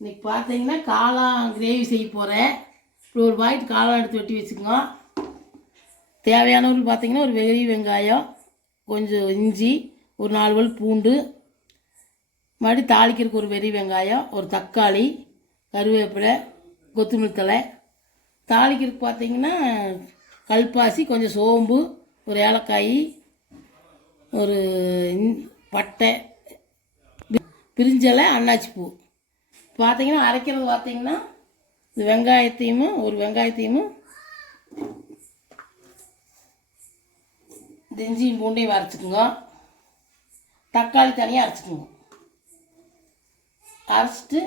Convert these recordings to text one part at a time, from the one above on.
இன்றைக்கி பார்த்தீங்கன்னா காளான் கிரேவி செய்ய போகிறேன். இப்படி ஒரு பாக்கெட் காளான் எடுத்து வெட்டி வச்சுக்கோங்க. தேவையானவர்கள் பார்த்தீங்கன்னா ஒரு பெரிய வெங்காயம், கொஞ்சம் இஞ்சி, ஒரு 4 பல் பூண்டு, மறுபடியும் தாளிக்கிறதுக்கு ஒரு பெரிய வெங்காயம், ஒரு தக்காளி, கருவேப்பிலை, கொத்தமல்லி தழை. தாளிக்கிறதுக்கு பார்த்தீங்கன்னா கல்பாசி, கொஞ்சம் சோம்பு, ஒரு ஏலக்காய், ஒரு பட்டை, பிரிஞ்சலை, அன்னாச்சி பூ. பார்த்தீங்கன்னா அரைக்கிறது பார்த்தீங்கன்னா இந்த ஒரு வெங்காயத்தையும் இஞ்சியும் பூண்டையும் அரைச்சிக்குங்க. தக்காளி தனியாக அரைச்சிக்குங்க. அரைச்சிட்டு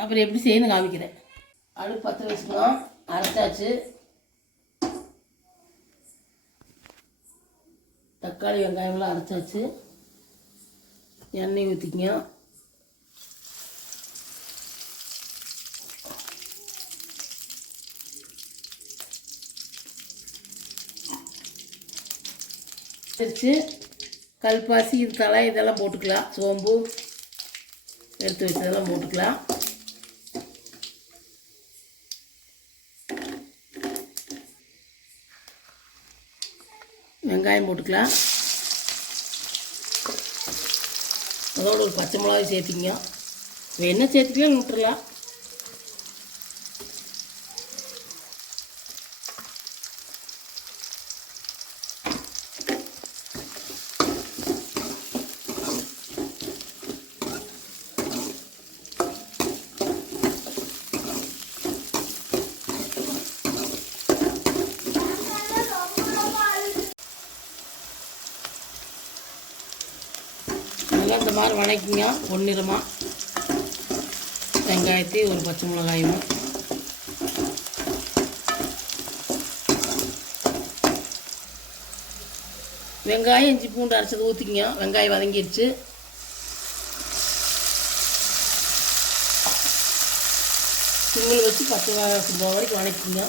அப்புறம் எப்படி செய்யணும் காமிக்கிறேன். அடுப்பு பற்ற வச்சுக்கோங்க. அரைச்சாச்சு. தக்காளி வெங்காயம்லாம் அரைச்சாச்சு. எண்ணெய் ஊற்றிக்கங்க. கல்பாசி, இது தலை, இதெல்லாம் போட்டுக்கலாம். சோம்பு எடுத்து வச்சதெல்லாம் போட்டுக்கலாம். வெங்காயம் போட்டுக்கலாம். அதோட ஒரு பச்சை மிளகாய் சேர்த்திங்க. என்ன சேர்த்துக்கலாம் விட்டுறலாம். இந்த மாதிரி வணக்கிங்க. பொன்னிறமாக வெங்காயத்தையும் ஒரு பச்சை மிளகாயும் வெங்காயம் இஞ்சி பூண்டு அரைச்சது ஊற்றிக்கிங்க. வெங்காயம் வதங்கிடுச்சு. சிம்மில் வச்சு பச்சை வாசம் போகிற வரைக்கும் வணக்கிங்க.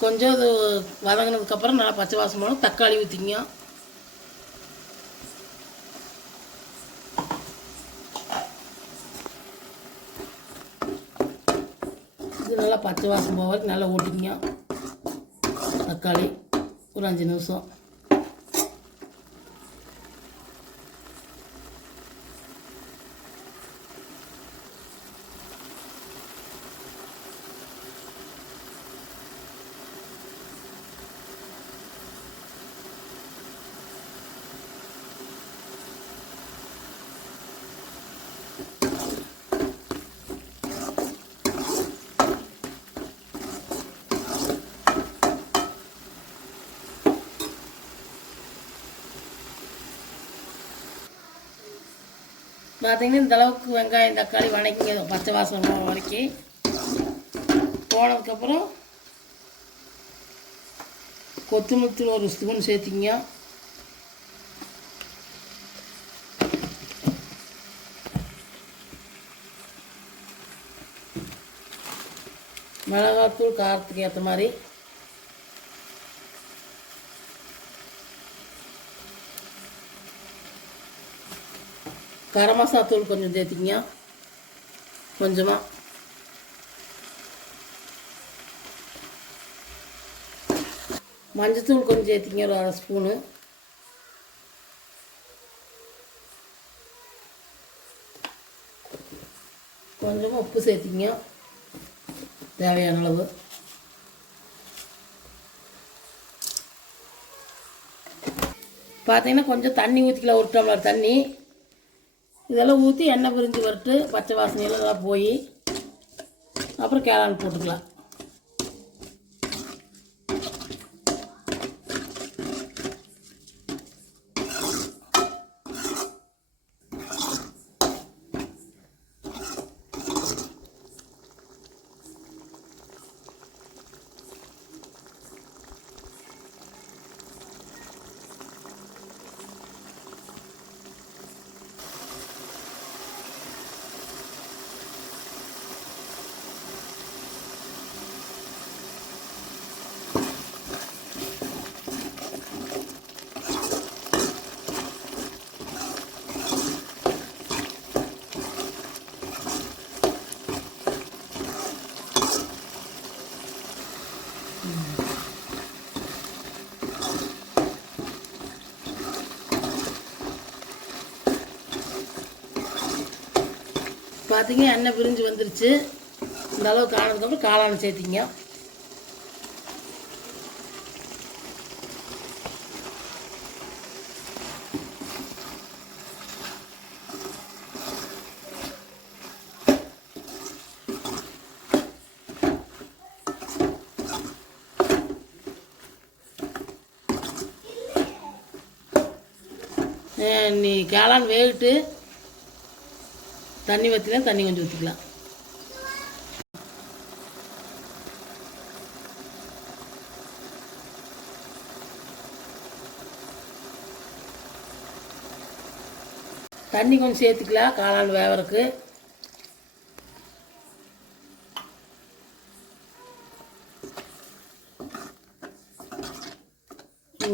கொஞ்சம் அது வதங்கினதுக்கப்புறம் நல்லா பச்சை வாசம் போகணும். தக்காளி ஊற்றிங்க. இது நல்லா பச்சை வாசம் போக வரைக்கும் நல்லா ஓட்டிங்க. தக்காளி ஒரு 5 நிமிஷம். பார்த்தீங்கன்னா இந்த அளவுக்கு வெங்காயம் தக்காளி வணக்கிங்க. பச்சை வாசம் வரைக்கும் போனதுக்கப்புறம் கொத்தமல்லி ஒரு ஸ்பூன் சேர்த்திங்க. மிளகாத்தூள் காரத்துக்கு ஏற்ற மாதிரி. கரம் மசாலா தூள் கொஞ்சம் சேர்த்திங்க. கொஞ்சமாக மஞ்சத்தூள் கொஞ்சம் சேர்த்திங்க. ஒரு 1/2 ஸ்பூனு. கொஞ்சமாக உப்பு சேர்த்திங்க தேவையான அளவு. பார்த்தீங்கன்னா கொஞ்சம் தண்ணி ஊற்றிக்கலாம். 1 டம்ளர் தண்ணி. இதெல்லாம் ஊற்றி எண்ணெய் பிரிஞ்சு வரட்டு. பச்சை வாசனையெல்லாம் நல்லா போய் அப்புறம் கேளான் போட்டுக்கலாம். பார்த்தீங்க எண்ணெய் பிரிஞ்சு வந்துருச்சு. இந்த அளவுக்கு ஆனதுக்கப்புறம் காளான் சேர்த்திங்க. நீ காளான் வேகிட்டு தண்ணி ஊற்றினா தண்ணி கொஞ்சம் ஊற்றிக்கலாம். தண்ணி கொஞ்சம் சேர்த்துக்கலாம் காளான் வேவறக்கு.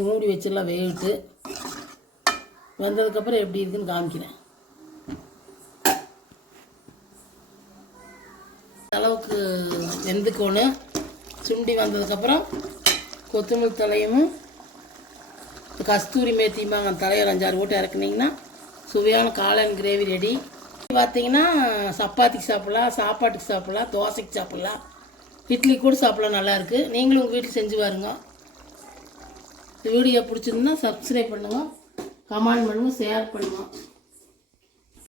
மூடி வச்சிடலாம். வேகிட்டு வந்ததுக்கப்புறம் எப்படி இருக்குன்னு காமிக்கிறேன். அளவுக்கு வெந்துக்கணும். சுண்டி வந்ததுக்கப்புறம் கொத்தமல்லி தலையும் கஸ்தூரி மேத்தியுமாங்க தலையை 5-6 போட்டு இறக்குனீங்கன்னா சுவையான காளான் கிரேவி ரெடி. பார்த்தீங்கன்னா சப்பாத்திக்கு சாப்பிட்லாம், சாப்பாட்டுக்கு சாப்பிட்லாம், தோசைக்கு சாப்பிட்லாம், இட்லி கூட சாப்பிட்லாம். நல்லாயிருக்கு. நீங்களும் உங்கள் வீட்டில் செஞ்சு பாருங்க. இந்த வீடியோ பிடிச்சிருந்தா சப்ஸ்கிரைப் பண்ணுங்கள், கமெண்ட் பண்ணுங்கள், ஷேர் பண்ணுங்கள்.